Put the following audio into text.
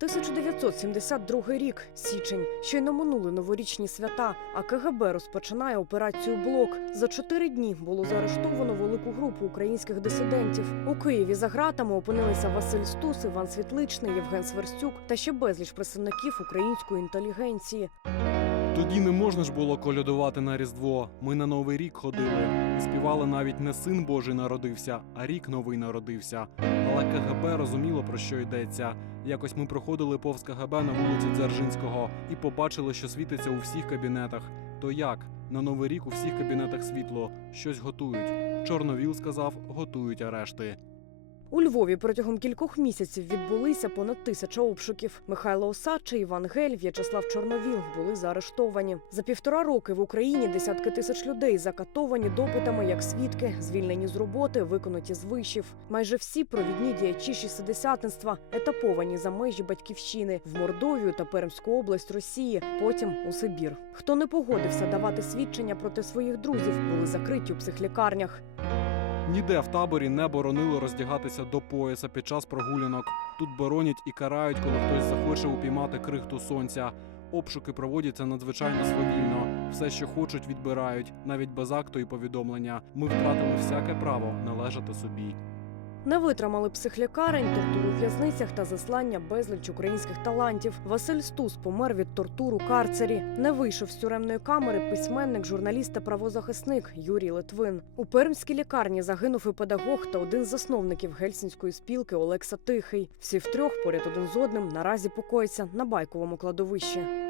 1972 рік, січень. Щойно минули новорічні свята, а КГБ розпочинає операцію Блок. За чотири дні було заарештовано велику групу українських дисидентів. У Києві за ґратами опинилися Василь Стус, Іван Світличний, Євген Сверстюк та ще безліч представників української інтелігенції. Тоді не можна ж було колядувати на Різдво. Ми на Новий рік ходили співали навіть не син Божий народився, а рік новий народився. Але КГБ розуміло про що йдеться. Якось ми проходили повз КГБ на вулиці Дзержинського і побачили, що світиться у всіх кабінетах. То як? На Новий рік у всіх кабінетах світло, щось готують. Чорновіл сказав, готують арешти. У Львові протягом кількох місяців відбулися понад тисяча обшуків. Михайло Осадчий, Іван Гель, В'ячеслав Чорновіл були заарештовані. За півтора роки в Україні десятки тисяч людей закатовані допитами як свідки, звільнені з роботи, виконуті з вишів. Майже всі провідні діячі шістдесятництва етаповані за межі батьківщини в Мордовію та Пермську область Росії, потім у Сибір. Хто не погодився давати свідчення проти своїх друзів, були закриті у психлікарнях. Ніде в таборі не боронило роздягатися до пояса під час прогулянок. Тут боронять і карають, коли хтось захоче упіймати крихту сонця. Обшуки проводяться надзвичайно свавільно. Все, що хочуть, відбирають, навіть без акту і повідомлення. Ми втратили всяке право належати собі. Не витримали психлікарень, тортур у в'язницях та заслання безліч українських талантів. Василь Стус помер від тортур у карцері. Не вийшов з тюремної камери письменник, журналіст та правозахисник Юрій Литвин. У пермській лікарні загинув і педагог та один з засновників гельсінської спілки Олекса Тихий. Всі втрьох поряд один з одним наразі покоїться на байковому кладовищі.